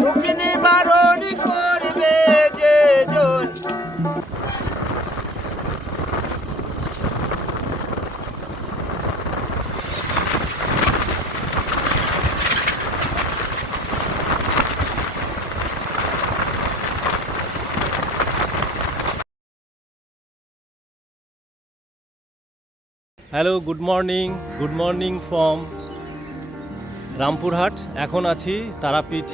তোকে বারণ করবে যে জন। Hello, good morning from Rampurhat. এখন আছি তারাপীঠ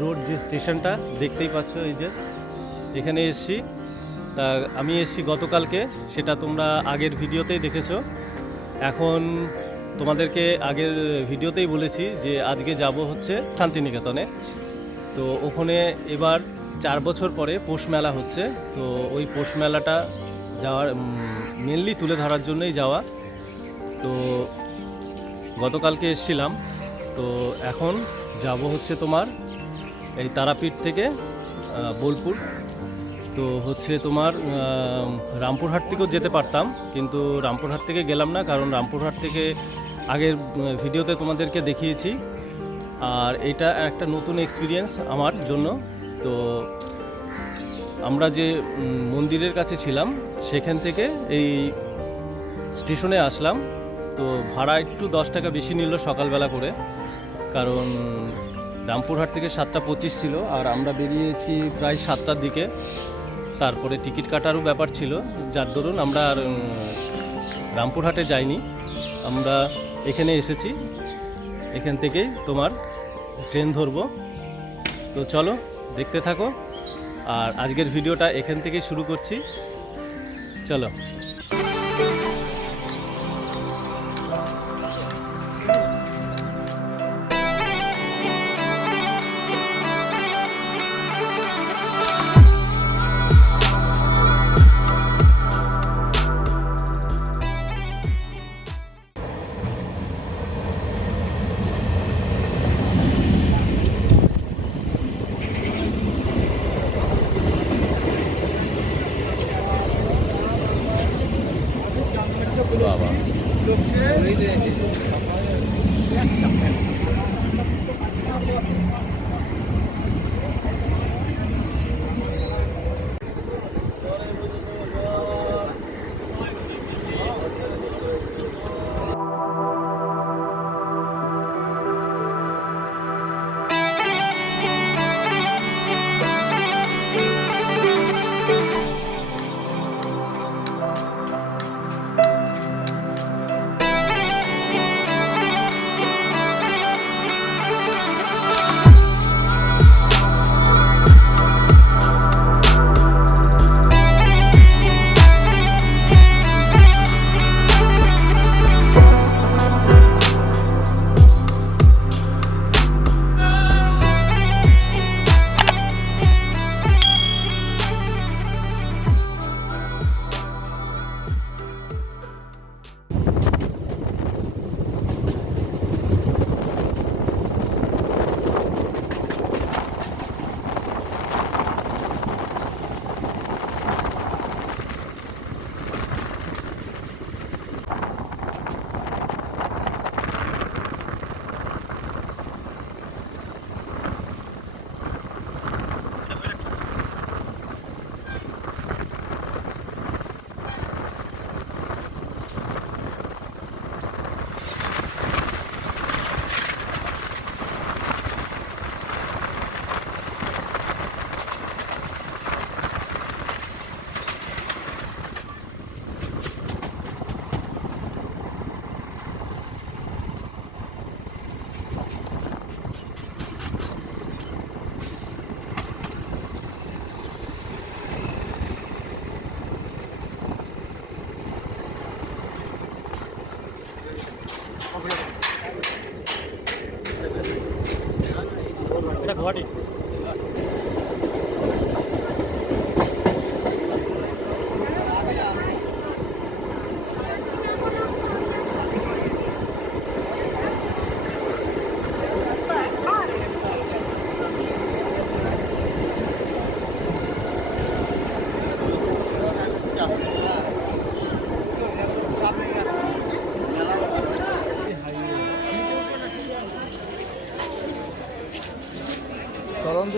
রোড যে স্টেশনটা দেখতেই পাচ্ছ, এই যে এখানে এসছি। তা আমি এসছি গতকালকে, সেটা তোমরা আগের ভিডিওতেই দেখেছো। এখন তোমাদেরকে আগের ভিডিওতেই বলেছি যে আজকে যাব হচ্ছে শান্তিনিকেতনে। তো ওখানে এবার 4 বছর পরে পৌষ মেলা হচ্ছে। তো ওই পৌষ মেলাটা যাওয়ার মেনলি তুলে ধরার জন্যই যাওয়া। তো গতকালকে এসেছিলাম, তো এখন যাব হচ্ছে তোমার এই তারাপীঠ থেকে বোলপুর। তো হচ্ছে তোমার রামপুরহাট থেকেও যেতে পারতাম, কিন্তু রামপুরহাট থেকে গেলাম না, কারণ রামপুরহাট থেকে আগের ভিডিওতে তোমাদেরকে দেখিয়েছি। আর এটা একটা নতুন এক্সপিরিয়েন্স আমার জন্য। তো আমরা যে মন্দিরের কাছে ছিলাম সেখান থেকে এই স্টেশনে আসলাম। তো ভাড়া একটু 10 টাকা বেশি নিল সকালবেলা করে, কারণ রামপুরহাট থেকে 7:25 ছিল, আর আমরা বেরিয়েছি প্রায় 7টার দিকে। তারপরে টিকিট কাটারও ব্যাপার ছিল, যার দরুন আমরা আর রামপুরহাটে যাইনি, আমরা এখানে এসেছি। এখান থেকেই তোমার ট্রেন ধরবো। তো চলো দেখতে থাকো, আর আজকের ভিডিওটা এখান থেকেই শুরু করছি। চলো। বাবা,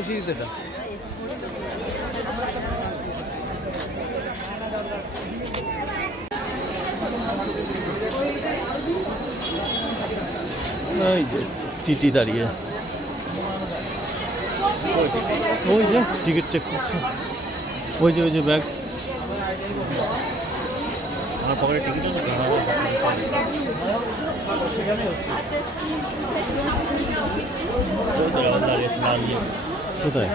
সিরিজ এটা? এই যে টিটি দাঁড়িয়ে, ওই যে টিকিট চেক করছে, ওই যে ব্যাগ। আমার পকেটে টিকিট কোথায়?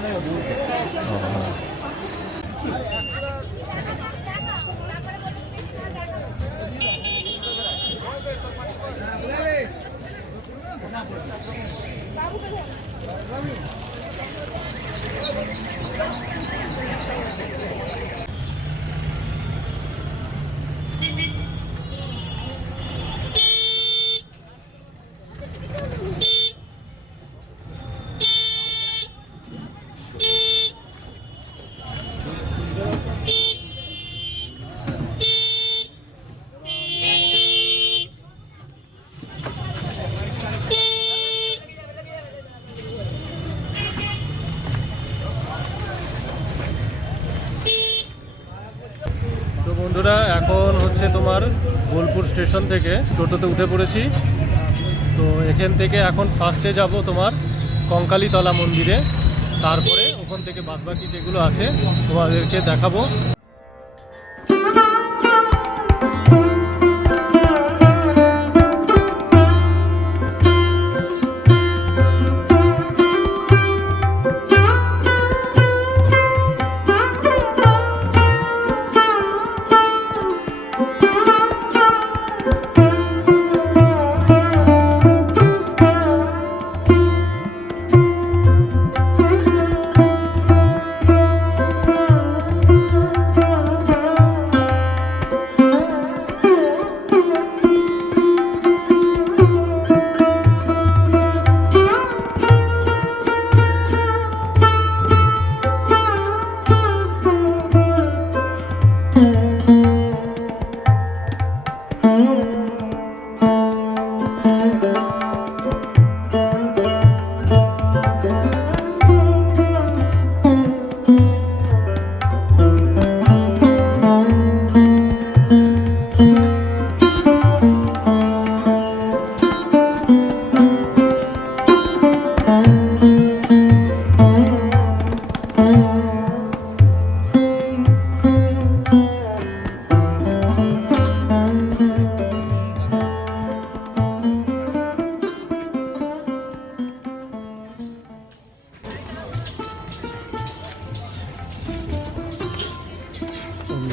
তো বন্ধুরা, এখন হচ্ছে তোমার বোলপুর স্টেশন থেকে টোটোতে উঠে পড়েছি। তো এখান থেকে এখন ফার্স্টে যাব তোমার কঙ্কালীতলা মন্দিরে, তারপরে ওখান থেকে বাদবাকি যেগুলো আছে তোমাদেরকে দেখাবো।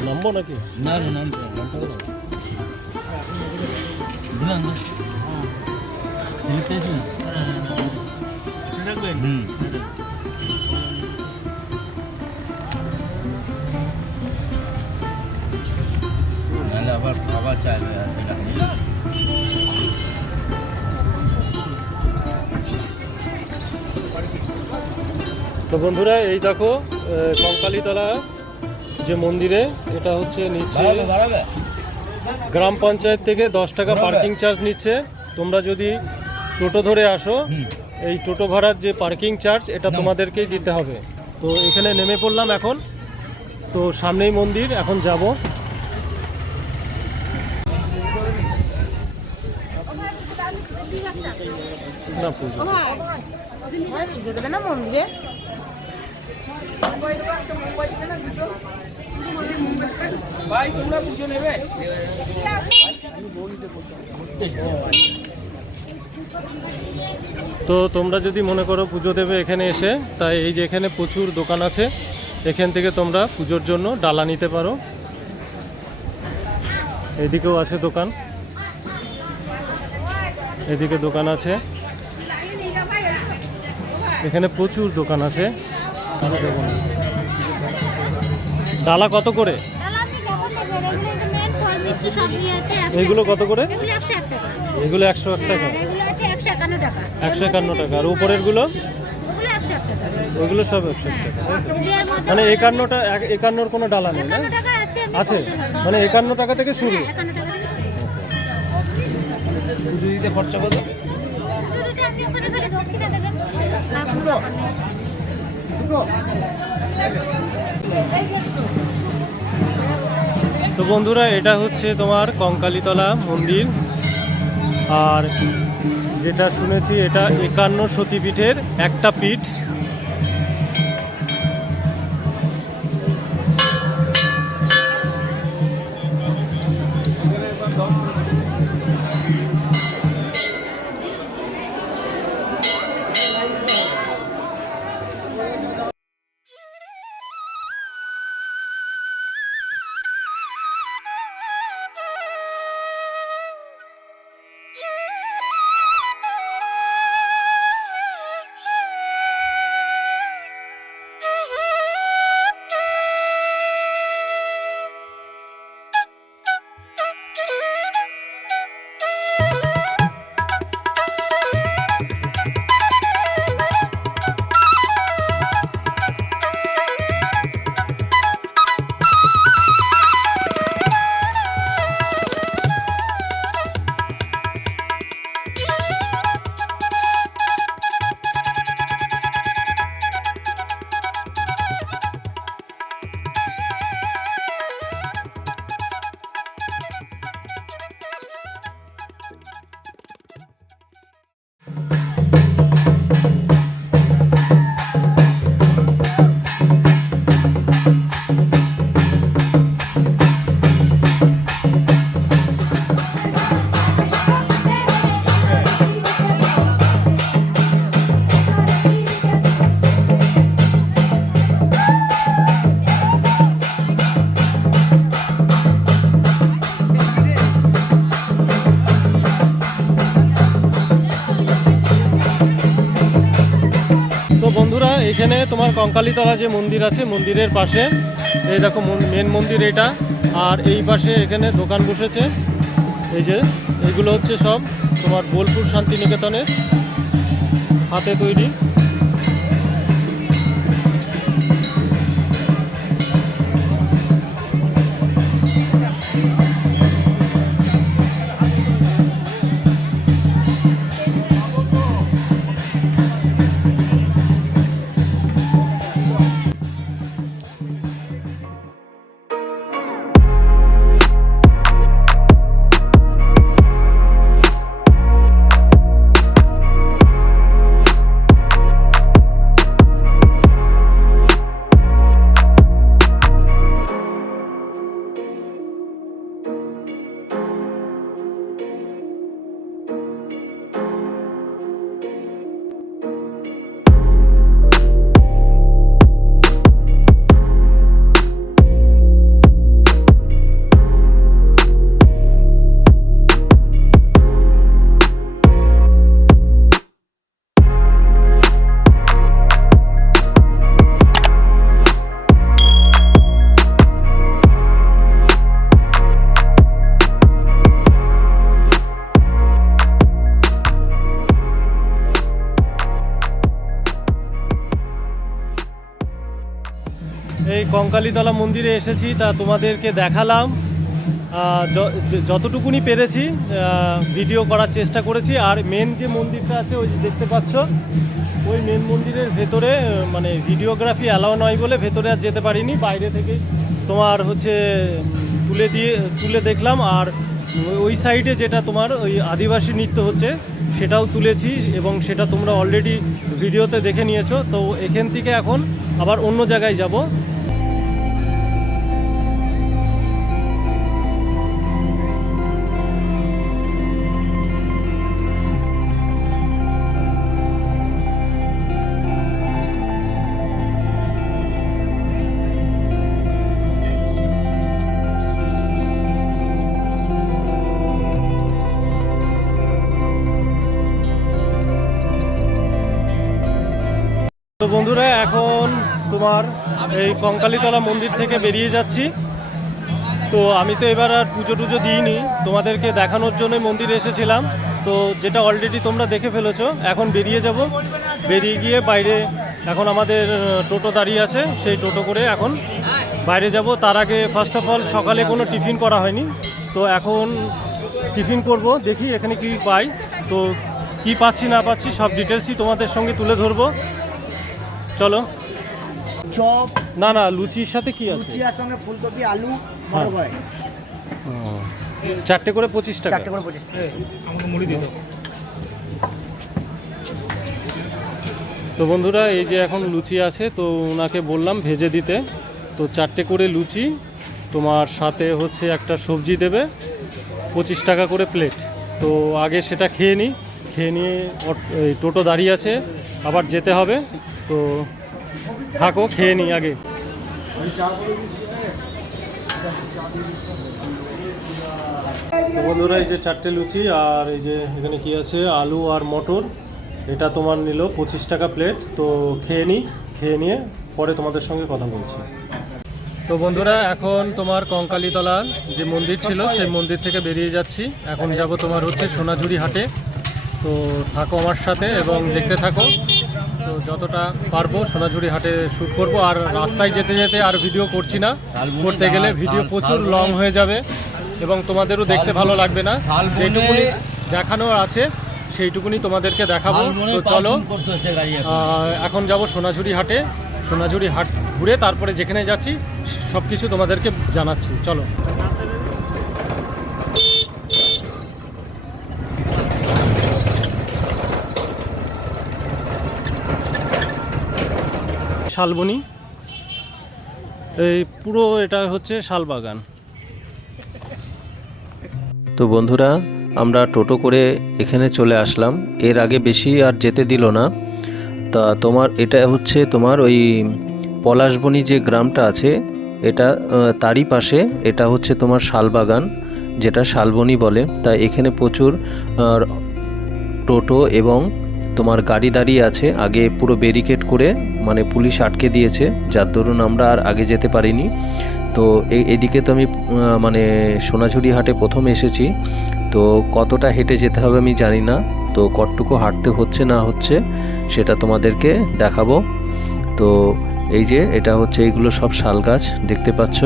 নামবো নাকি? না না নাম আবার আবার চাইবে। তো বন্ধুরা, এই দেখো কঙ্কালীতলা যে মন্দিরে, এটা হচ্ছে নিচ্ছে গ্রাম পঞ্চায়েত থেকে 10 টাকা পার্কিং চার্জ নিচ্ছে। তোমরা যদি টোটো ধরে আসো, এই টোটো ভাড়ার যে পার্কিং চার্জ এটা তোমাদেরকেই দিতে হবে। তো এখানে নেমে পড়লাম এখন। তো সামনেই মন্দির, এখন যাব। না পুজো না মন্দিরে ভাই, তোমরা পুজো নেবে? তো তোমরা যদি মনে করো পুজো দেবে এখানে এসে, তাই এই যে এখানে প্রচুর দোকান আছে, এখান থেকে তোমরা পুজোর জন্য ডালা নিতে পারো। এদিকেও আছে দোকান, এদিকে দোকান আছে, এখানে প্রচুর দোকান আছে। ডালা কত করে? এগুলো কত করে? এগুলো 101 টাকা। 151 টাকা। আর উপরের গুলো? ওইগুলো সব 101 টাকা। মানে 51-র কোনো ডালা নেই না? আছে, মানে 51 টাকা থেকে শুরু। পুজো দিতে খরচা কত? তো বন্ধুরা, এটা হচ্ছে তোমার কঙ্কালীতলা মন্দির। আর যেটা শুনেছি এটা 51 সতীপীঠের একটা পীঠ। বন্ধুরা, এখানে তোমার কঙ্কালীতলা যে মন্দির আছে, মন্দিরের পাশে এই দেখো মেন মন্দির এটা। আর এই পাশে এখানে দোকান বসেছে। এই যে এইগুলো হচ্ছে সব তোমার বোলপুর শান্তিনিকেতনের হাতে তৈরি। এই কঙ্কালীতলা মন্দিরে এসেছি, তা তোমাদেরকে দেখালাম। যতটুকুনি পেরেছি ভিডিও করার চেষ্টা করেছি। আর মেন যে মন্দিরটা আছে ওই যে দেখতে পাচ্ছ, ওই মেন মন্দিরের ভেতরে মানে ভিডিওগ্রাফি অ্যালাউ নয় বলে ভেতরে আর যেতে পারিনি। বাইরে থেকে তোমার হচ্ছে তুলে দেখলাম। আর ওই সাইডে যেটা তোমার ওই আদিবাসী নৃত্য হচ্ছে সেটাও তুলেছি, এবং সেটা তোমরা অলরেডি ভিডিওতে দেখে নিয়েছো। তো এখান থেকে এখন আবার অন্য জায়গায় যাব। তো বন্ধুরা, এখন তোমার এই কঙ্কালীতলা মন্দির থেকে বেরিয়ে যাচ্ছি। তো আমি তো এবার আর পুজো টুজো দিইনি, তোমাদেরকে দেখানোর জন্য মন্দিরে এসেছিলাম। তো যেটা অলরেডি তোমরা দেখে ফেলেছো। এখন বেরিয়ে যাব, বেরিয়ে গিয়ে বাইরে এখন আমাদের টোটো দাঁড়িয়ে আছে, সেই টোটো করে এখন বাইরে যাব। তার আগে ফার্স্ট অফ অল সকালে কোনো টিফিন করা হয়নি, তো এখন টিফিন করব, দেখি এখানে কি পাই। তো কি পাচ্ছি না পাচ্ছি সব ডিটেলসই তোমাদের সঙ্গে তুলে ধরবো। চলো। চপ, না না, লুচির সাথে কি আছে? লুচি আর সঙ্গে ফুলকপি, আলু, মটর কড়াই। চারটে করে 25 টাকা। 4টে করে 25 টাকা। আমাকে মুড়ি দিত। তো বন্ধুরা, এই যে এখন লুচি আছে, তো ওনাকে বললাম ভেজে দিতে। তো 4টে করে লুচি, তোমার সাথে হচ্ছে একটা সবজি দেবে, 25 টাকা করে প্লেট। তো আগে সেটা খেয়ে নিই, খেয়ে নিয়ে এই টোটো দাঁড়িয়ে আছে, আবার যেতে হবে। তো থাকো, খেয়ে নিই আগে। তো বন্ধুরা, এই যে 4টে লুচি, আর এই যে এখানে কি আছে, আলু আর মটর, এটা তোমার নিল 25 টাকা প্লেট। তো খেয়ে নিই, খেয়ে নিয়ে পরে তোমাদের সঙ্গে কথা বলছি। তো বন্ধুরা, এখন তোমার কঙ্কালীতলা যে মন্দির ছিল সেই মন্দির থেকে বেরিয়ে যাচ্ছি। এখন যাব তোমার হচ্ছে সোনাঝুরি হাটে। তো থাকো আমার সাথে এবং দেখতে থাকো। তো যতটা পারবো সোনাঝুরি হাটে শ্যুট করব। আর রাস্তায় যেতে যেতে আর ভিডিও করছি না, করতে গেলে ভিডিও প্রচুর লং হয়ে যাবে এবং তোমাদেরও দেখতে ভালো লাগবে না। যেটুকুনি দেখানোর আছে সেইটুকুনি তোমাদেরকে দেখাবো। তো চলো, এখন যাব সোনাঝুরি হাটে। সোনাঝুরি হাট ঘুরে তারপরে যেখানে যাচ্ছি সব কিছু তোমাদেরকে জানাচ্ছি। চলো। শালবনি, এই পুরো এটা হচ্ছে শালবাগান। তো বন্ধুরা, আমরা টোটো করে এখানে চলে আসলাম। এর আগে বেশি আর যেতে দিল না। তা তোমার এটা হচ্ছে তোমার ওই পলাশবনি যে গ্রামটা আছে, এটা তারই পাশে। এটা হচ্ছে তোমার শালবাগান, যেটা শালবনি বলে। তা এখানে প্রচুর টোটো এবং তোমার গাড়ি দাঁড়িয়ে আছে। আগে পুরো ব্যারিকেড করে মানে পুলিশ আটকে দিয়েছে, যার দরুন আমরা আর আগে যেতে পারিনি। তো এদিকে তো আমি মানে সোনাঝুরি হাটে প্রথম এসেছি। তো কতটা হেঁটে যেতে হবে আমি জানি না। তো কতটুকু হাঁটতে হচ্ছে না হচ্ছে সেটা তোমাদেরকে দেখাবো। তো এই যে এটা হচ্ছে, এইগুলো সব শাল গাছ দেখতে পাচ্ছ।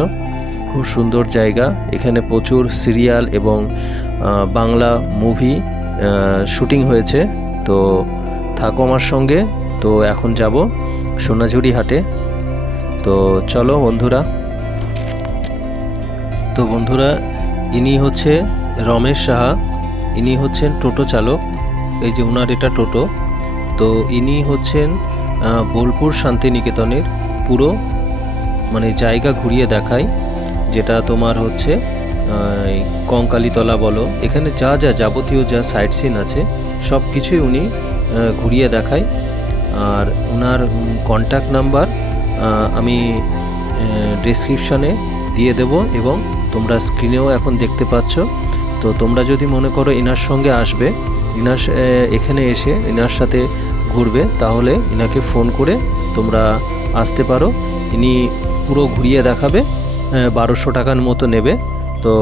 খুব সুন্দর জায়গা। এখানে প্রচুর সিরিয়াল এবং বাংলা মুভি শুটিং হয়েছে। তো থাকো আমার সঙ্গে। তো এখন যাব সোনাঝুরি হাটে। তো চলো বন্ধুরা। তো বন্ধুরা, ইনি হচ্ছে রমেশ সাহা। ইনি হচ্ছেন টোটো চালক। এই যে ওনার এটা টোটো। তো ইনি হচ্ছেন বোলপুর শান্তিনিকেতনের পুরো মানে জায়গা ঘুরিয়ে দেখায়, যেটা তোমার হচ্ছে কঙ্কালীতলা বলো, এখানে যা যা যাবতীয় যা সাইট সিন আছে সব কিছুই উনি ঘুরিয়ে দেখায়। আর ওনার কন্ট্যাক্ট নাম্বার আমি ডেসক্রিপশনে দিয়ে দেব এবং তোমরা স্ক্রিনেও এখন দেখতে পাচ্ছ। তো তোমরা যদি মনে করো এনার সঙ্গে আসবে, ইনার এখানে এসে ইনার সাথে ঘুরবে, তাহলে ইনাকে ফোন করে তোমরা আসতে পারো। ইনি পুরো ঘুরিয়ে দেখাবে, 1200 টাকার মতো নেবে। তো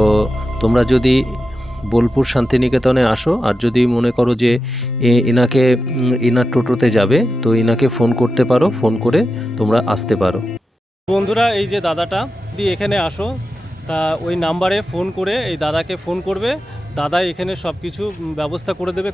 তোমরা যদি বোলপুর শান্তিনিকেতনে আসো আর যদি মনে করো যে এনাকে এনার টোটোতে যাবে, তো এনাকে ফোন করতে পারো, ফোন করে তোমরা আসতে পারো। বন্ধুরা, এই যে দাদাটা, যদি এখানে আসো তা ওই নাম্বারে ফোন করে এই দাদাকে ফোন করবে। দাদা এখানে সব কিছু ব্যবস্থা করে দেবে।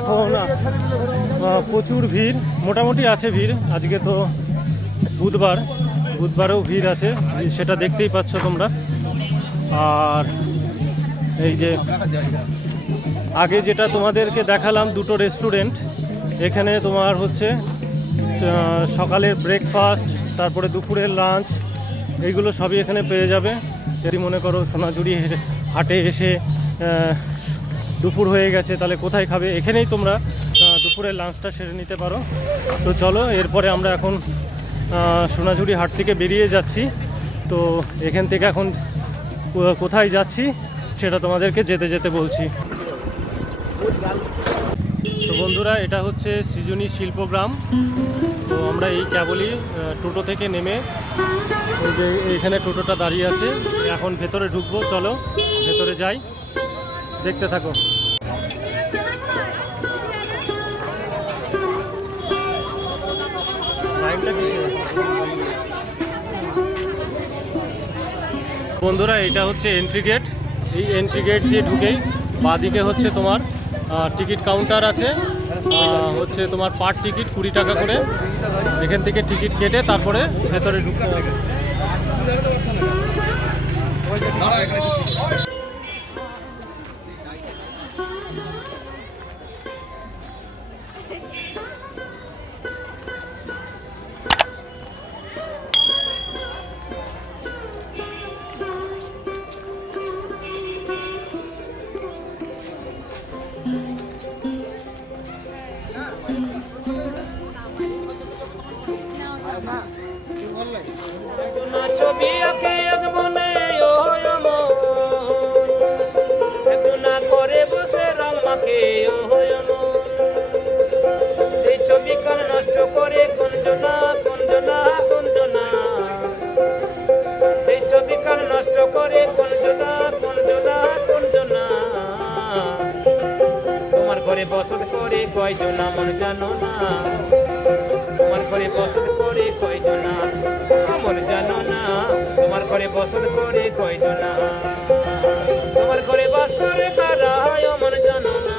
এখন প্রচুর ভিড়, মোটামুটি আছে ভিড়। আজকে তো বুধবারেও ভিড় আছে, সেটা দেখতেই পাচ্ছ তোমরা। আর এই যে আগে যেটা তোমাদেরকে দেখালাম দুটো রেস্টুরেন্ট, এখানে তোমার হচ্ছে সকালের ব্রেকফাস্ট, তারপরে দুপুরের লাঞ্চ, এইগুলো সবই এখানে পেয়ে যাবে। যদি মনে করো সোনাঝুরি হাটে এসে দুপুর হয়ে গেছে, তাহলে কোথায় খাবে, এখানেই তোমরা দুপুরের লাঞ্চটা সেরে নিতে পারো। তো চলো, এরপরে আমরা এখন সোনাঝুরি হাট থেকে বেরিয়ে যাচ্ছি। তো এখান থেকে এখন কোথায় যাচ্ছি সেটা তোমাদেরকে যেতে যেতে বলছি। তো বন্ধুরা, এটা হচ্ছে সৃজনী শিল্পগ্রাম। তো আমরা এই কেবলই টোটো থেকে নেমে, ওই যে এখানে টোটোটা দাঁড়িয়ে আছে, এখন ভেতরে ঢুকবো। চলো ভেতরে যাই, দেখতে থাকো। বন্ধুরা, এটা হচ্ছে এন্ট্রি গেট। এই এন্ট্রি গেট দিয়ে ঢুকেই বাঁদিকে হচ্ছে তোমার টিকিট কাউন্টার আছে, হচ্ছে তোমার পার টিকিট 20 টাকা করে। এখান থেকে টিকিট কেটে তারপরে ভেতরে ঢুকতে হবে। ছবি আঁকে এক মনে না করে বসে রামাকে এই ছবি কার নষ্ট করে কঞ্জনা কঞ্জনা কঞ্জনা, এই ছবি কার নষ্ট করে কঞ্জনা কঞ্জনা কঞ্জনা। তোমার ঘরে বসত করে কয়জন আমার জানো না, তোমার ঘরে বসত করে কয়জনা আমার জানো না, তোমার ঘরে বসত করে কয়জনা, তোমার ঘরে বাস করে কারা আমার জানো না,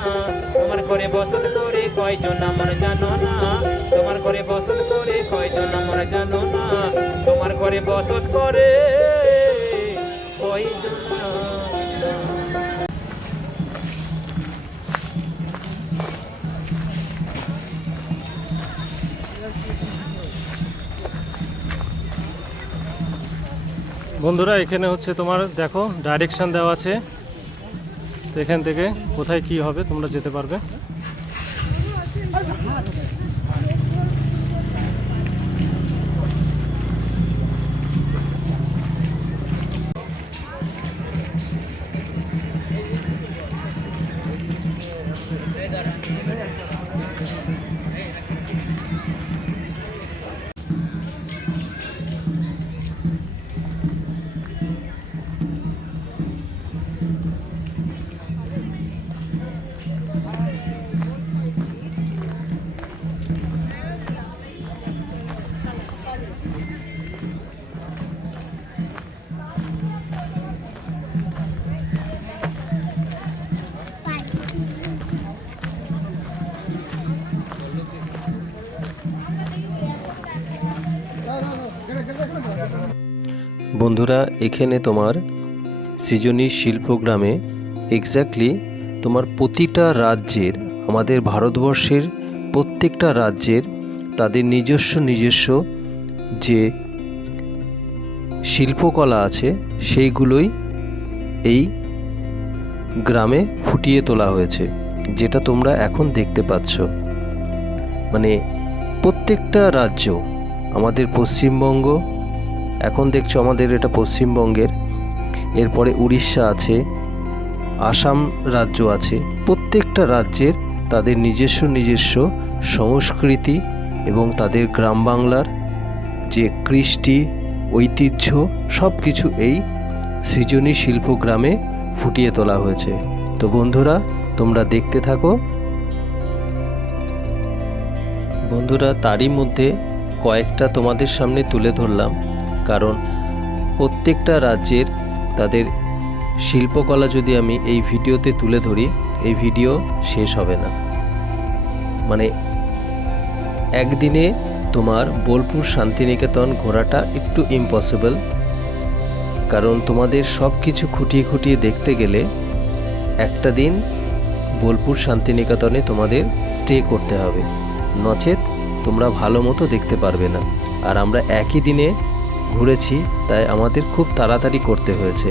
তোমার ঘরে বসত করে কয়জন আমার জানো না, তোমার ঘরে বসত করে কয়জন আমার জানো না, তোমার ঘরে বসত করে কয়জনা। বন্ধুরা, এখানে হচ্ছে তোমার দেখো ডাইরেকশন দেওয়া আছে, তো এখান থেকে কোথায় কি হবে তোমরা যেতে পারবে। বন্ধুরা, এখানে তোমার সৃজনী শিল্পগ্রামে এক্স্যাক্টলি তোমার প্রতিটা রাজ্যের, আমাদের ভারতবর্ষের প্রত্যেকটা রাজ্যের তাদের নিজস্ব যে শিল্পকলা আছে সেইগুলোই এই গ্রামে ফুটিয়ে তোলা হয়েছে, যেটা তোমরা এখন দেখতে পাচ্ছ। মানে প্রত্যেকটা রাজ্য, আমাদের পশ্চিমবঙ্গ, এখন দেখছো আমাদের এটা পশ্চিমবঙ্গের, এরপরে উড়িষ্যা আছে, আসাম রাজ্য আছে, প্রত্যেকটা রাজ্যের তাদের নিজস্ব সংস্কৃতি এবং তাদের গ্রাম বাংলার যে কৃষ্টি ঐতিহ্য সব কিছু এই সৃজনী শিল্পগ্রামে ফুটিয়ে তোলা হয়েছে। তো বন্ধুরা, তোমরা দেখতে থাকো। বন্ধুরা, তারই মধ্যে কয়েকটা তোমাদের সামনে তুলে ধরলাম, কারণ প্রত্যেকটা রাজ্যের তাদের শিল্পকলা যদি আমি এই ভিডিওতে তুলে ধরি, এই ভিডিও শেষ হবে না। মানে একদিনে তোমার বোলপুর শান্তিনিকেতন ঘোরাটা একটু ইম্পসিবল, কারণ তোমাদের সব কিছু খুঁটিয়ে খুঁটিয়ে দেখতে গেলে একটা দিন বোলপুর শান্তিনিকেতনে তোমাদের স্টে করতে হবে, নচেত তোমরা ভালো মতো দেখতে পারবে না। আর আমরা একই দিনে ঘুরেছি, তাই আমাদের খুব তাড়াতাড়ি করতে হয়েছে,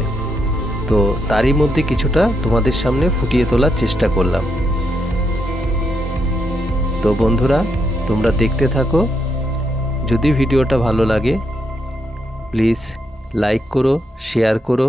তো তারই মধ্যে কিছুটা তোমাদের সামনে ফুটিয়ে তোলার চেষ্টা করলাম। তো বন্ধুরা, তোমরা দেখতে থাকো। যদি ভিডিওটা ভালো লাগে প্লিজ লাইক করো, শেয়ার করো।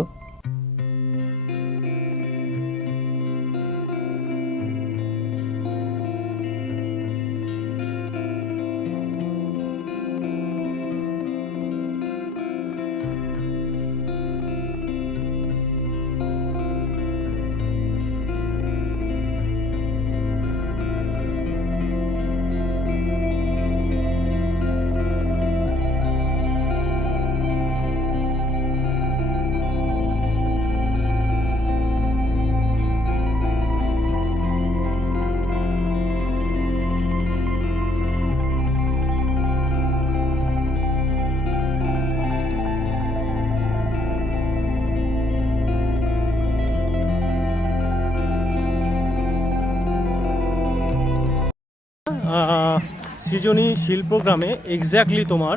সৃজনী শিল্পগ্রামে এক্স্যাক্টলি তোমার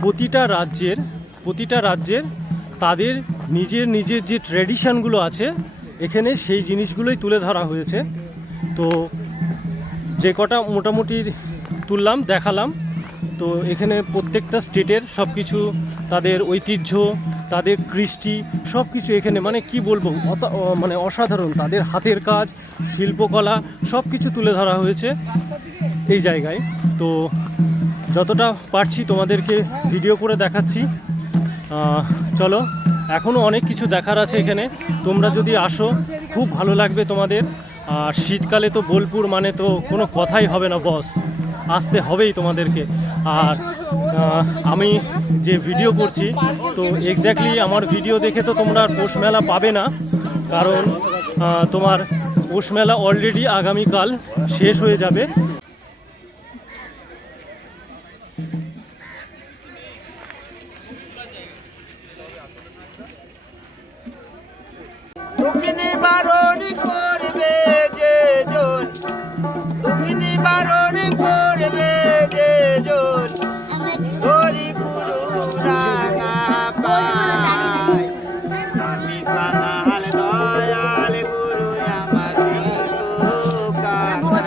প্রতিটা রাজ্যের তাদের নিজের নিজের যে ট্র্যাডিশনগুলো আছে এখানে সেই জিনিসগুলোই তুলে ধরা হয়েছে। তো যে কটা মোটামুটি তুললাম, দেখালাম, তো এখানে প্রত্যেকটা স্টেটের সব কিছু, তাদের ঐতিহ্য, তাদের কৃষ্টি, সব কিছু এখানে মানে কি বলবো, মানে অসাধারণ। তাদের হাতের কাজ, শিল্পকলা সব কিছু তুলে ধরা হয়েছে এই জায়গায়। তো যতটা পারছি তোমাদেরকে ভিডিও করে দেখাচ্ছি। চলো, এখনও অনেক কিছু দেখার আছে এখানে। তোমরা যদি আসো খুব ভালো লাগবে তোমাদের। আর শীতকালে তো বোলপুর মানে তো কোনো কথাই হবে না বস, আসতে হবেই তোমাদেরকে। আর আমি যে ভিডিও করছি, তো এক্স্যাক্টলি আমার ভিডিও দেখে তো তোমরা আর পৌষ মেলা পাবে না, কারণ তোমার পৌষ মেলা অলরেডি আগামীকাল শেষ হয়ে যাবে। দক্ষিণে বারণী করবে যে জন, দক্ষিণে বারণী করবে যে জন, হরি গুরু রাঙা পায়। আমি কাঙাল দয়াল গুরু আমার কাঙাল।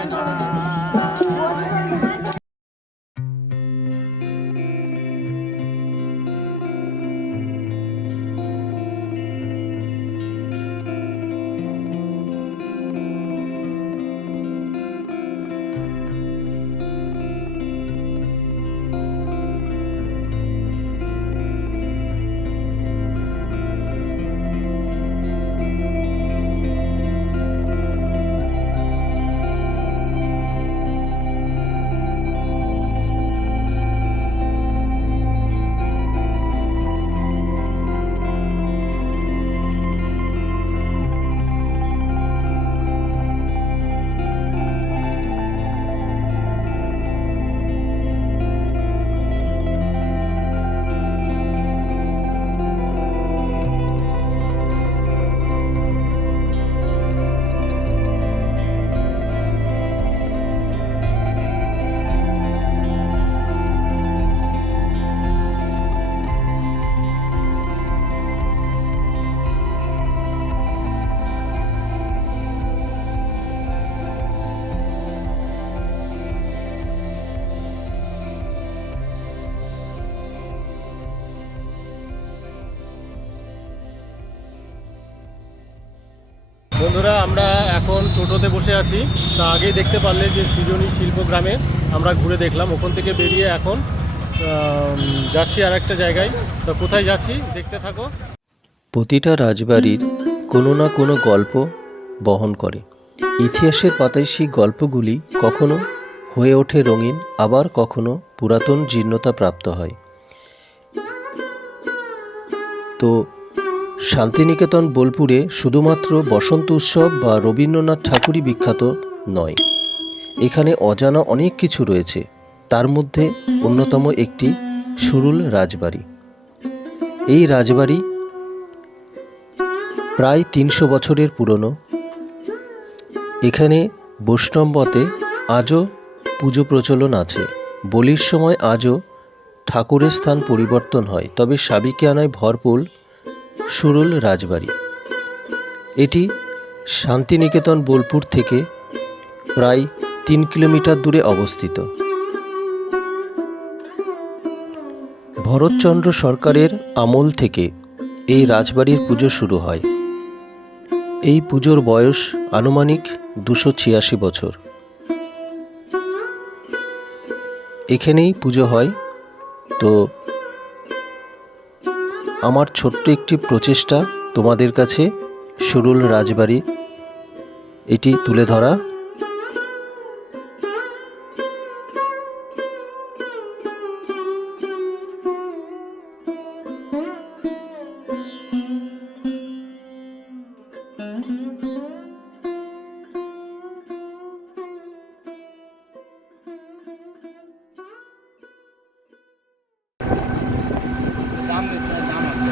বন্ধুরা, আমরা এখন টোটোতে বসে আছি। তা আগেই দেখতে পারলে যে সৃজনী শিল্পগ্রামে আমরা ঘুরে দেখলাম। ওখান থেকে বেরিয়ে এখন যাচ্ছি আর একটা জায়গায়। তা কোথায় যাচ্ছি দেখতে থাকো। প্রতিটা রাজবাড়ির কোনো না কোনো গল্প বহন করে। ইতিহাসের পাতায় সেই গল্পগুলি কখনো হয়ে ওঠে রঙিন, আবার কখনো পুরাতন জীর্ণতা প্রাপ্ত হয়। তো শান্তিনিকেতন বোলপুরে শুধুমাত্র বসন্ত উৎসব বা রবীন্দ্রনাথ ঠাকুরই বিখ্যাত নয়, এখানে অজানা অনেক কিছু রয়েছে, তার মধ্যে অন্যতম একটি সুরুল রাজবাড়ি। এই রাজবাড়ি প্রায় 300 বছরের পুরনো। এখানে বৈষ্ণব মতে আজও পুজো প্রচলন আছে। বলির সময় আজও ঠাকুরের স্থান পরিবর্তন হয়, তবে সাবিকিয়ানায় ভরপুর সুরুল রাজবাড়ি। এটি শান্তিনিকেতন বোলপুর থেকে প্রায় 3 কিলোমিটার দূরে অবস্থিত। ভরতচন্দ্র সরকারের আমল থেকে এই রাজবাড়ির পুজো শুরু হয়। এই পুজোর বয়স আনুমানিক 286 বছর। এখানেই পুজো হয়। তো আমার ছোট্ট একটি প্রচেষ্টা তোমাদের কাছে সুরুল রাজবাড়ি এটি তুলে ধরা। দাম বেশি, দাম আছে।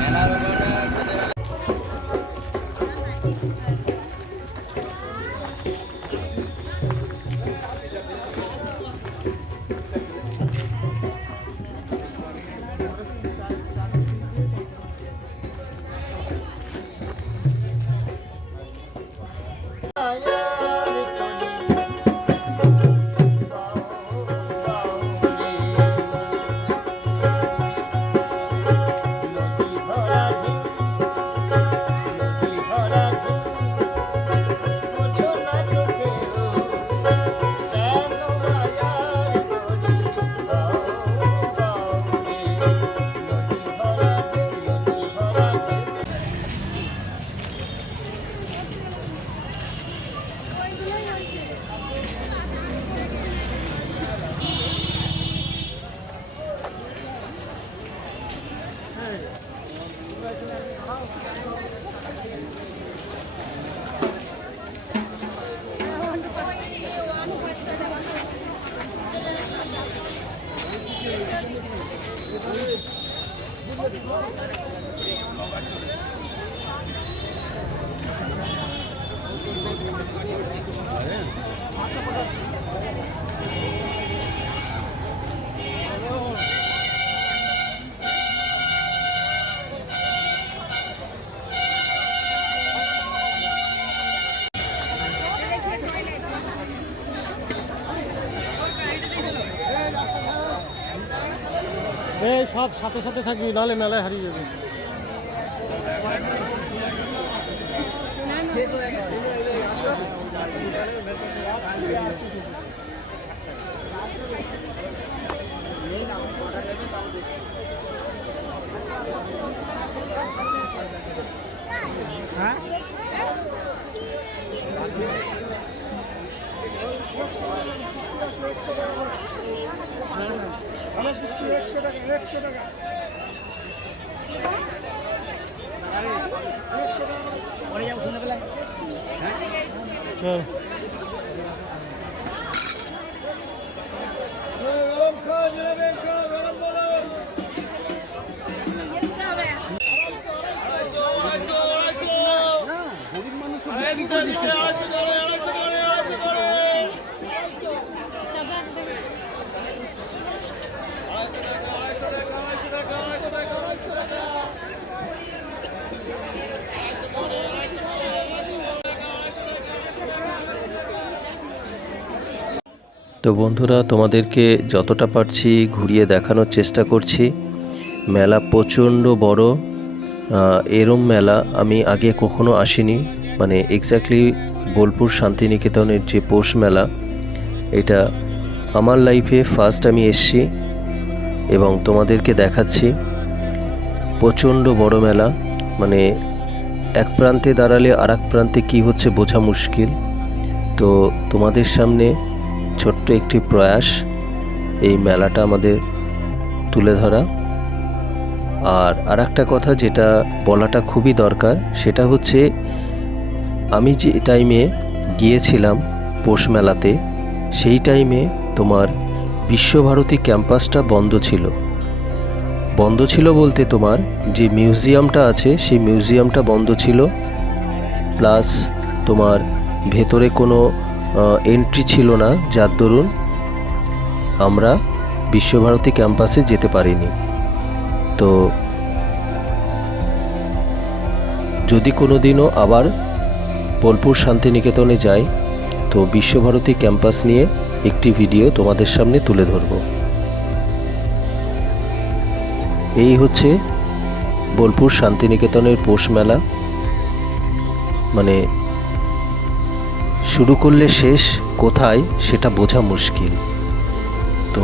মেলার ওখানে সব সাথে সাথে থাকবি, নাহলে মেলায় হারিয়ে যাবে। চল তো বন্ধুরা, তোমাদেরকে যতটা পারছি ঘুরিয়ে দেখানোর চেষ্টা করছি। মেলা প্রচণ্ড বড়। এরম মেলা আমি আগে কখনো আসিনি। মানে এক্স্যাক্টলি বোলপুর শান্তিনিকেতনের যে পৌষ মেলা, এটা আমার লাইফে ফার্স্ট আমি এসছি এবং তোমাদেরকে দেখাচ্ছি। প্রচণ্ড বড় মেলা, মানে এক প্রান্তে দাঁড়ালে আর এক প্রান্তে কী হচ্ছে বোঝা মুশকিল। তো তোমাদের সামনে ছোট্ট একটি প্রয়াস এই মেলাটা আমাদের তুলে ধরা। আর একটা কথা যেটা বলাটা খুবই দরকার, সেটা হচ্ছে আমি যে টাইমে গিয়েছিলাম পৌষ মেলাতে, সেই টাইমে তোমার বিশ্বভারতী ক্যাম্পাসটা বন্ধ ছিল। বন্ধ ছিল বলতে তোমার যে মিউজিয়ামটা আছে সেই মিউজিয়ামটা বন্ধ ছিল, প্লাস তোমার ভেতরে কোনো এন্ট্রি ছিল না, যার দরুন আমরা বিশ্বভারতী ক্যাম্পাসে যেতে পারিনি। তো যদি কোনো দিনও আবার বোলপুর শান্তিনিকেতনে যাই তো বিশ্বভারতী ক্যাম্পাস নিয়ে একটি ভিডিও তোমাদের সামনে তুলে ধরব। এই হচ্ছে বোলপুর শান্তিনিকেতনের পৌষ মেলা, মানে শুরু করলে শেষ কোথায় সেটা বোঝা মুশকিল। তো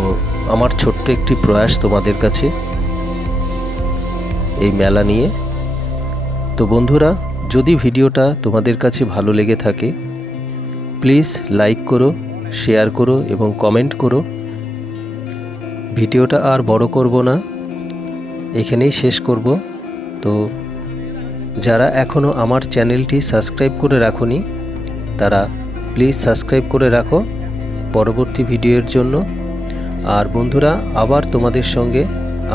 আমার ছোট্ট একটি প্রয়াস তোমাদের কাছে এই মেলা নিয়ে। তো বন্ধুরা, যদি ভিডিওটা তোমাদের কাছে ভালো লেগে থাকে প্লিজ লাইক করো, শেয়ার করো এবং কমেন্ট করো। ভিডিওটা আর বড় করব না, এখানেই শেষ করব। তো যারা এখনও আমার চ্যানেলটি সাবস্ক্রাইব করে রাখোনি তারা প্লিজ সাবস্ক্রাইব করে রাখো পরবর্তী ভিডিওর জন্য। আর বন্ধুরা, আবার তোমাদের সঙ্গে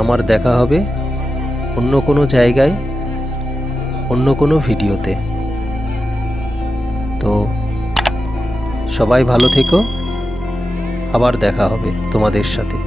আমার দেখা হবে অন্য কোনো জায়গায়, অন্য কোনো ভিডিওতে। তো সবাই ভালো থেকো, আবার দেখা হবে তোমাদের সাথে।